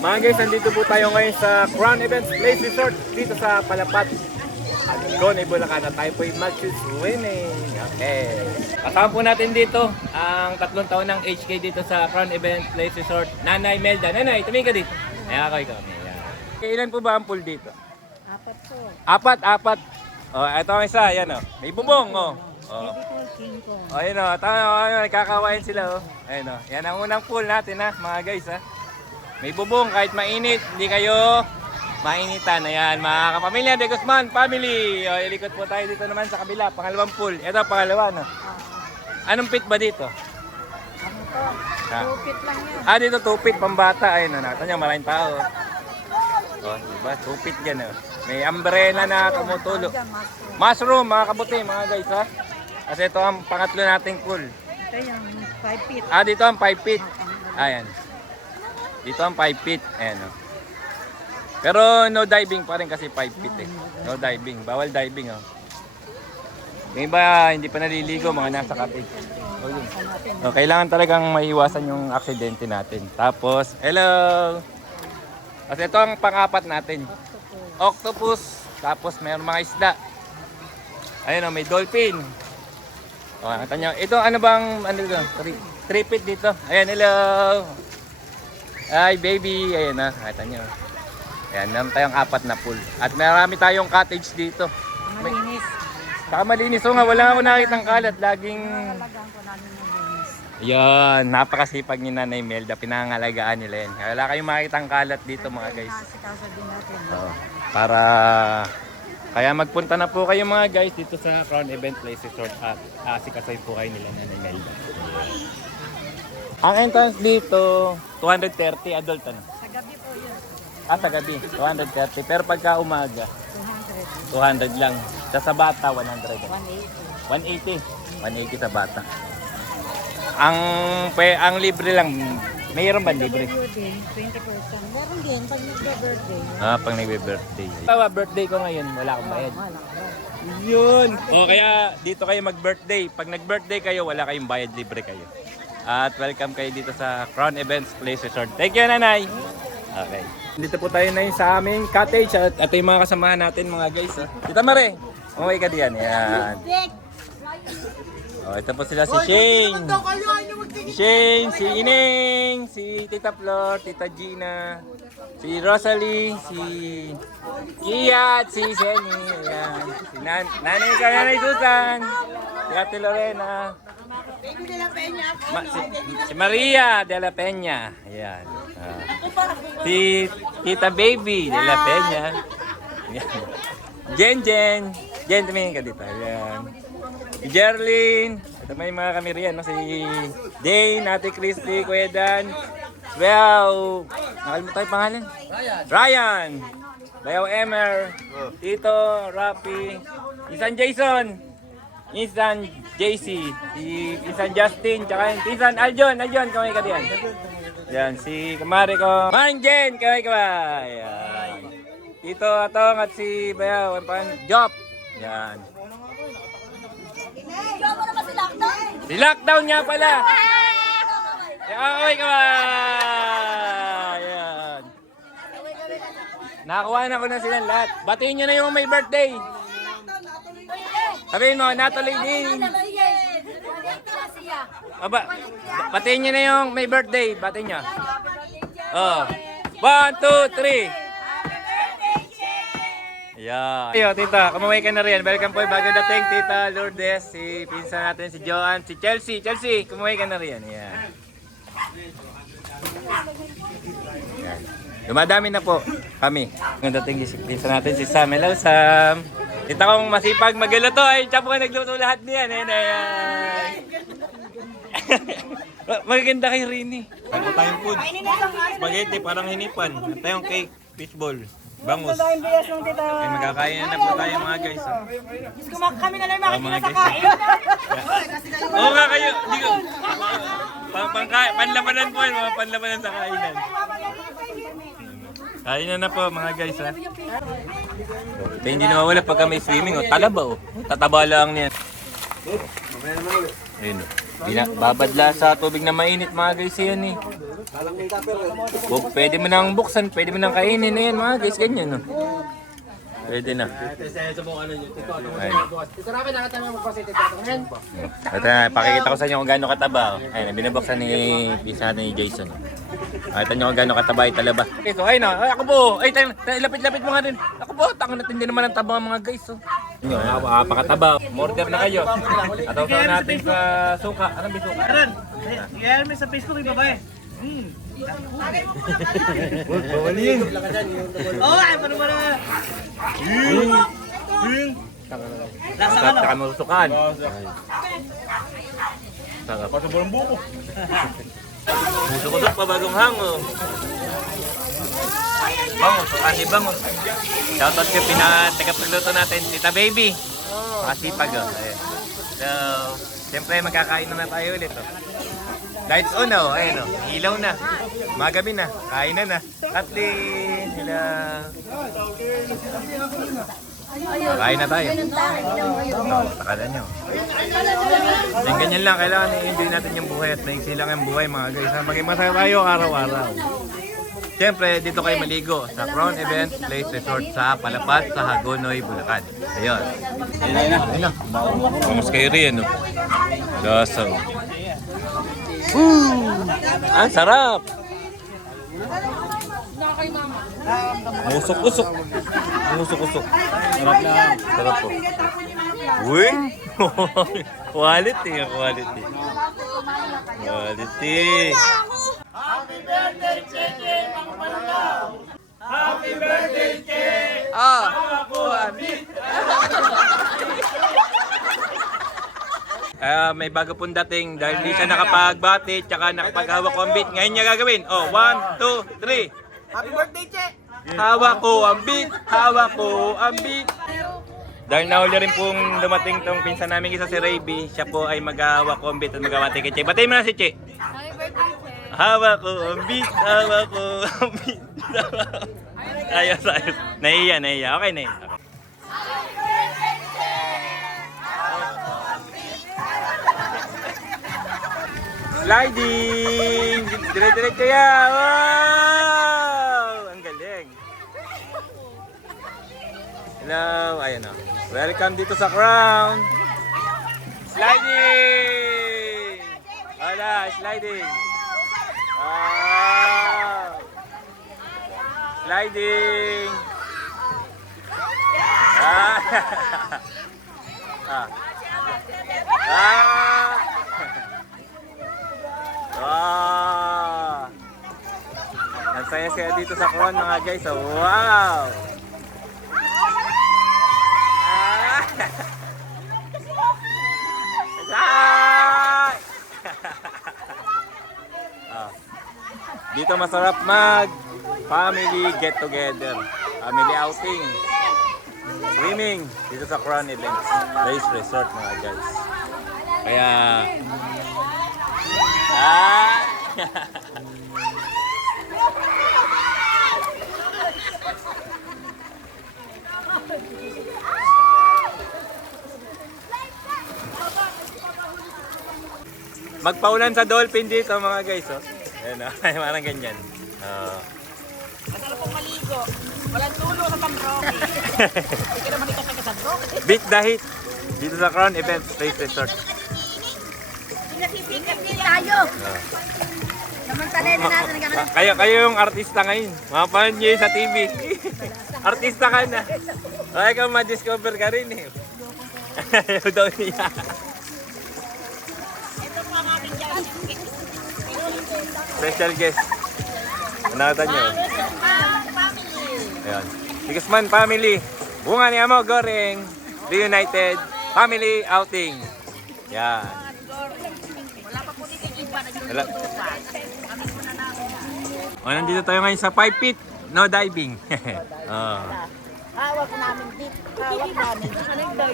Mga guys, nandito po tayo ngayon sa Crown Events Place Resort dito sa Palapat. At Gonay, Bulacan at tayo po yung mag-swimming. Okay. Kasama po natin dito ang 3 taon ng HK dito sa Crown Events Place Resort. Nanay Melda. Nanay, tumingin ka dito. Ayan, ako. Ayan. Ilan po ba ang pool dito? 4 po. Apat. Oh, ito ang isa. Ayan o. May bubong o. Oh. Oh, ayun o. Nagkakawain sila o. Ayun o. Yan ang unang pool natin ha, mga guys ha. May bubong kahit mainit, hindi kayo mainitan. Ayan, mga kapamilya de Guzman family. O, ilikot po tayo dito naman sa kabila, pangalawang pool. Ito, pangalawa, no? Anong pit ba dito? Ano to? 2 feet lang yan. Dito 2 feet, pambata. Ayun, nakita nyo, maraming tao. O, diba? 2 feet yan, o. May umbrella na tumutulo. Mushroom, mga kabuti, mga guys, ha? Kasi ito ang pangatlo nating pool. Ito yung 5 feet. Dito ang 5 feet. Ayan. Dito ang 5 feet. Ayan, o. Pero no diving pa rin kasi 5 feet eh. No diving. Bawal diving oh. Yung iba hindi pa naliligo, mga nasa cottage. Oh, kailangan talagang maiwasan yung aksidente natin. Tapos, hello! Kasi ito ang pang-apat natin. Octopus. Tapos mayroong mga isda. Ayun oh, may dolphin. Oh, nakita nyo. Ito ano bang, ano dito? 3 feet dito. Ayan, hello! Hi baby! Ayan na, nakita nyo. Ayan, meron tayong 4 na pool. At marami tayong cottage dito. Malinis. Saka malinis. So nga, wala ako nakikita ng kalat. Laging... Talagang ko namin yung linis. Yan, napakasipag ni Nanay Melda. Pinangalagaan nila yan. Wala kayong makikita ng kalat dito mga guys. Sikasa din natin. Para... Kaya magpunta na po kayo mga guys dito sa Crown Event Place Resort at asikasay po kayo nila Nanay Melda. Ang entrance dito, 230 adult ano? Sa gabi po yun. Sa gabi, 230. Pero pagka umaga, 200. 200 lang. Sa bata, 100. 180. 180 sa bata. Ang libre lang, mayroon ba libre? Din, 20%. Meron din pag nagbe-birthday. Pag nagbe-birthday. Birthday ko ngayon, wala akong bayad. Wala. Yun! O kaya dito kayo mag-birthday. Pag nag-birthday kayo, wala kayong bayad, libre kayo. At welcome kayo dito sa Crown Events Place Resort. Thank you, Nanay! Okay. Dito po tayo na sa aming cottage at ito yung mga kasamahan natin mga guys. Tita Mare, umuwi ka diyan. Yan. Ito po sila si Shane. Si Ining, si Tita Flor, Tita Gina, si Rosalie, si Kia at si Jenny. Ayan. Si Nanay Susan, si Ate Lorena. Si Maria de la Peña. Ayan. Si Tita Baby de la Peña. Ayan. Jen, tumingin ka dito. Ayan. Si Jerlyn. Ito may mga kami riyan. No? Si Jane, Ate Christy, Kuya Dan. Well, nakalimutan yung pangalan. Ryan. Bayaw Emer. Tito, Rapi. Isan Jason. Insan JC, Insan Justin, tsaka Insan Aljon, kamay ka diyan. Yan, si kumare ko, Manjen, kamay. Yan. Tito Atong at si Bayaw, Job. Yan. Si Lockdown nga pala. Kamay. Yan. Nakakuha na ko na silang lahat. Batiin nyo na yung may birthday. Sabihin mo, Natalie din. Batiin nyo na yung may birthday. Batiin nyo. 1, 2, 3. Yan. Ayo, tita, kumaway ka na rin. Welcome po, bago dating, tita Lourdes, si pinsan natin, si Joanne, si Chelsea. Chelsea, kumaway ka na rin. Yan. Yan. Dumadami na po kami. Ngayon dating si pinsan natin, si Sam. Hello, Sam. Kita kong masipag magluto ay siya po nagluto lahat niyan. Ayan. Maganda kay Rini. Ano tayong food? Spaghetti, parang hinipan. Ano tayong cake, fishball, bangus. Ay magkakain na po tayo mga guys. Kami na lang makikita sa kain. Oo nga kayo. Panlabanan po yun, mga panlabanan sa kainan. Kain na po mga guys ha. Ito hindi na mawala pagka may swimming o. Talaba o. Tataba lang niyan. Ayun o. Babadla sa tubig na mainit mga guys yan eh. Pwede mo nang buksan, pwede mo nang kainin na yan mga guys, ganyan no. Pwede na. Ayun. Ito na, pakikita ko sa inyo kung gaano kataba. Ayun, binubuksan ni Jason. Ito nyo kung gaano kataba yung talaba. Okay, so ayun na, ay ako po. Ay, lapit-lapit mo nga rin. Ako po, tangan natin din naman ang taba mga guys. So. Pakataba. Order na kayo. Ataw-taw natin sa suka. Anong bisuka? Karan, i-air mo sa Facebook yung babae. Bawali yun. Oo, ay, paano ba na? Lasa ka Saka masusukan. Sarap. Pasabulang buko. Musukudok pa bagong hango. Bango, sukani bango. Shoutout ko pinatagapagluto natin, Tita Baby. Masipag oh. Ayun. So, siyempre magkakain naman tayo ulit oh. Lights on oh, ayun oh. Ilaw na. Magabi na, kain na. Kathleen, sila. Kain na tayo. Takalan nyo. Ganyan lang, kailangan i-enjoy natin yung buhay at maiksi lang yung buhay mga guys. Maging masaya tayo araw-araw. Siyempre, dito kayo maligo sa Crown Event Place Resort sa Palapat sa Hagonoy, Bulacan. Ayun. Ayun na. Vamos kayo rin, no? Gaso. Sarap! Musok-usok. Musok-usok. Sarap na. Sarap po. Uy! Quality. Quality. Happy birthday, Cheke! Mga Manulaw! Happy birthday, Cheke! Ako, Amit! May bago pong dating dahil di siya nakapagbati tsaka nakapaghawak ko ang beat. Ngayon niya gagawin. 1, 2, 3. Happy birthday, Che! Hawak ko ang beat! Hawak ko ang beat! Dahil nahuli rin pong dumating tong pinsan namin isa si Rayby, siya po ay maghahawak ko ang beat at maghawati kay Che. Batiin mo na si Che! Happy birthday, Che. Hawak ko ang beat! Hawak ko ang beat! Ayos. Nahiya. Okay na yun. Sliding! Dire-diretso yan! Wow! Ang galing! Hello! Ayan o. Welcome dito sa Crown! Sliding! Wala! Sliding! Wow! Sliding! Ang saya-saya dito sa Crown mga guys. Oh, wow! Dito masarap mag family get together, family outing, swimming dito sa Crown Events Place Resort mga guys. Kaya magpaulan sa dolphin dito mga guys. Oh. Ayan o, parang ganyan. Masarap pong maligo. Walang tulo sa pambroke. Hindi ka naman ito sa broke. Beat the heat dito sa Crown Events Place Resort. Pinasipikat din tayo. Samantalay na natin nagkakaroon. Kayo yung artista ngayon. Mapanood nyo yun sa TV. Artista ka na. Ay, ikaw ma-discover ka rin eh. Ayaw daw niya. Ito po ang aking dyan. Special guest. Manatan nyo. Ayan. Bigasman family. Bunga ni Amo Goreng. Reunited Family Outing. Yan. Wala pa po dito yung iba. Wala. Nagluluto pa. Kami po na namin. O, nandito tayo ngayon sa 5 feet. No diving. Oh. Hawak namin dito. Hawak namin.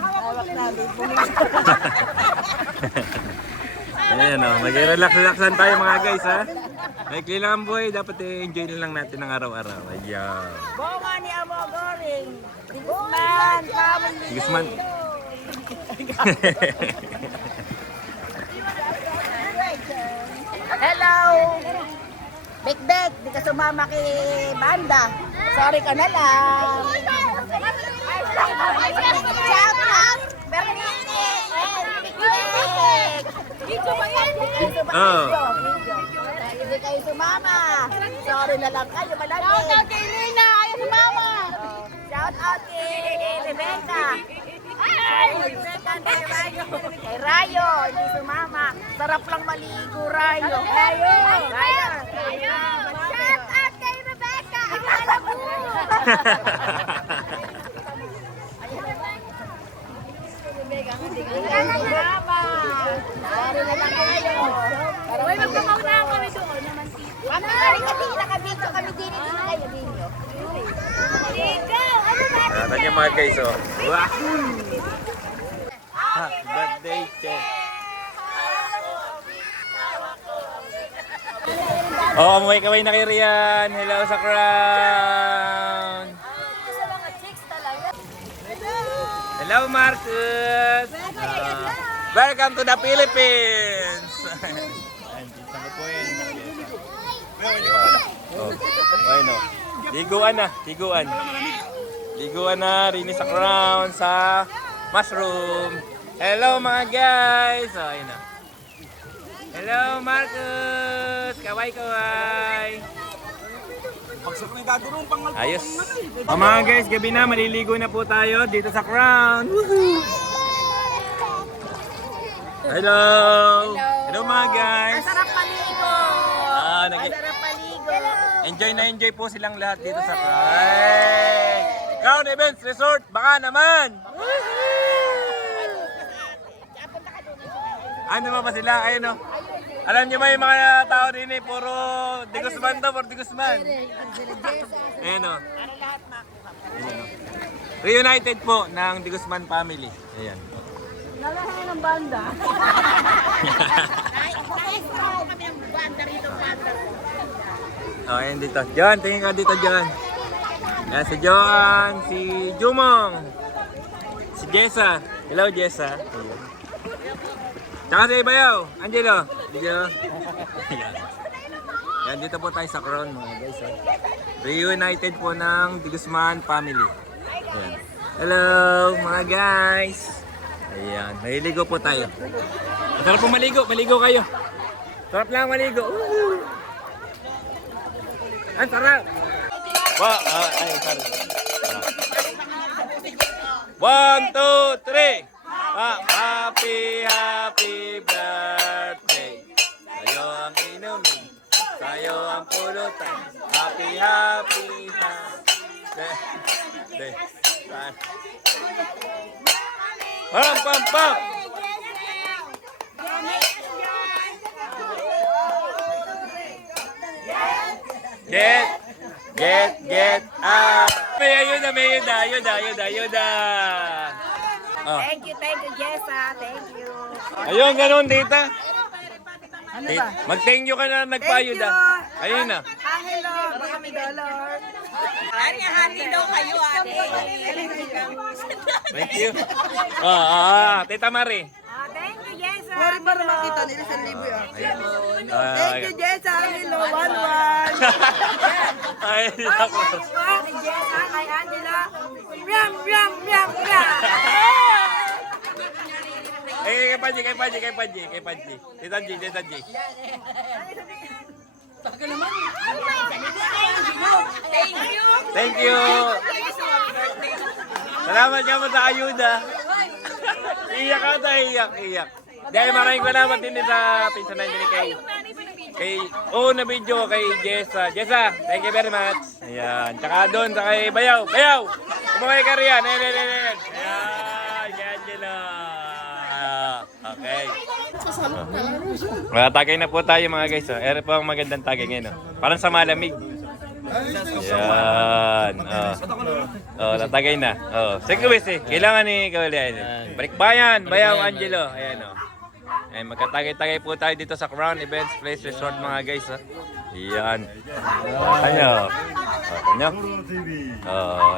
Hawak namin. Ayan o, mag-relax-relaxan tayo mga guys ha. May kailangan buhay, dapat i-enjoy na lang natin ng araw-araw. Ayan. Bunga ni Amo Goring. Bigasman, family. Bigasman. Hello. Bek, di ka sumama kay banda. Sorry ka na lang. Shout out! Bernini! Bek! Dito ba yan? Oh. Hindi kayo sumama. Sorry na lang kayo. Malaki. Shout out kay Lina, ayaw sumama. Shout out kay Rebecca. Rebecca kay Rayo. Kay Rayo, hindi sumama. Sarap lang maligo, Rayo. Rayo. Shout out kay Rebecca, akala mo. Sumama. Sorry na lang kayo. Uy, magpamauna kami doon naman. Kami nakabito kami din kayo ninyo. Ligo, ano ba? Natan yung mga guys, oh. Wow. Happy birthday, Che. Oh, umuwi-kaway na kay Rian. Hello sa crown. Hello, Marcus. Welcome to the Philippines. Andito na po yun. Oh, ayun oh. Liguan na, liguan. Liguan na, rin sa crown, sa mushroom. Hello mga guys. Oh, ayun oh. Hello Marcus. Kaway-kaway. Ayos. Oh, mga guys, gabi na, maliligo na po tayo dito sa crown. Woohoo! Hello. Hello mga guys. Ang sarap paligo. Ah, Ang sarap paligo. enjoy na enjoy po silang lahat dito sa Crown. Crown Events Resort, baka naman. Ano naman pa sila? Ayun o. Alam niyo ba yung mga tao din eh, puro De Guzman daw, puro De Guzman. Ayun o. Reunited po ng De Guzman family. Ayan. Nalahan ng banda. Oh, ayan dito. John, tingin ka dito, John. Ayan si John, si Jumong, si Jessa. Hello, Jessa. Ayan. Tsaka si Bayaw, Angelo. Dito. Ayan. Ayan, dito po tayo sa Crown, mga guys. Oh. Reunited po ng De Guzman family. Ayan. Hello, mga guys. Ayan, maliligo po tayo. Sarap po maligo, maligo kayo. Sarap lang maligo. Woohoo! Ang sarap! Wow, ay, sorry. 1, 2, 3. Happy birthday. Tayo ang inumin, tayo ang pulutan. Happy birthday. Pam, pam, pam. Get up. May ayuda. Oh. Thank you, Jessa. Thank you. Ayun, ganun, tita. Ano ba? Mag-thank you ka na nagpa-ayuda. Ayun na. Angelo, baka may dollar. Hati daw kayo, ate. Thank you. Tita Marie. Thank you, Jessa. Sorry para makita nila sa libo yan. Thank you, Jessa, Angelo, 1-1. Ay, ako. Kay Jessa, kay Angela. Miam. Kay Panji. Tita G. Thank you. Salamat ka mo sa ayuda. Iyak ata, iyak. Dahil maraming salamat din sa pinsan natin na video kay Jessa. Jessa, thank you very much. Ayan. Tsaka doon sa kay Bayaw. Kumaway ka riyan. Ayan, kay Angela. Okay. Tagay na po tayo mga guys. Ere po ang magandang tagay ngayon. Parang sa malamig. Yan. Tatagay na. Segway kailangan ni Kawalian. Balikbayan, Bayaw, Angelo. Ayan o. Ayan, magkatagay-tagay po tayo dito sa Crown Events Place Resort mga guys. Yan. Ano?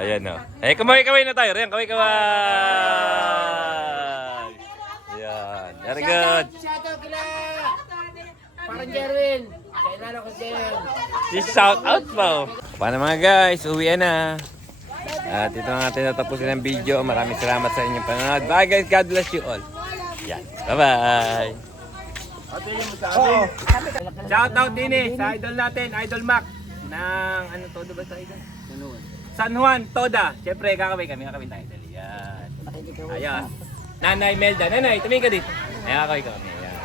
Ayan o. Eh, kaway-kaway na tayo. Ayan, kaway-kaway. Yan. Very good. Shout out kila. Parang Jerwin. Kailan Shout out po. Paano mga guys, uwi na. At ito na natin natapusin ang video. Maraming salamat sa inyong panonood. Bye guys, God bless you all. Yan, bye-bye. Shout out din sa idol natin, Idol Mac. Ng ano todo ba sa idol? San Juan, Toda. Siyempre, kakaway kami tayo. Yan. Ayos. Nanay Melda. Nanay, tumingin ka dito. Ayan, kakaway kami. Ayan.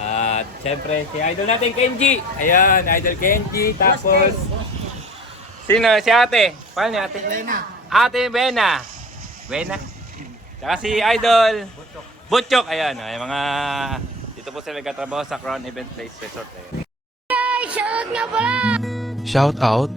At siyempre, si idol natin, Kenji. Ayan, idol Kenji. Tapos, sino? Si ate. Paano ni ate? Bena. Ate Bena. Bena. Tsaka si idol Butchok. Ayan, ay mga dito po sila nagtatrabaho sa Crown Event Place Resort. Ayan. Ay, shout nga pala! Shout out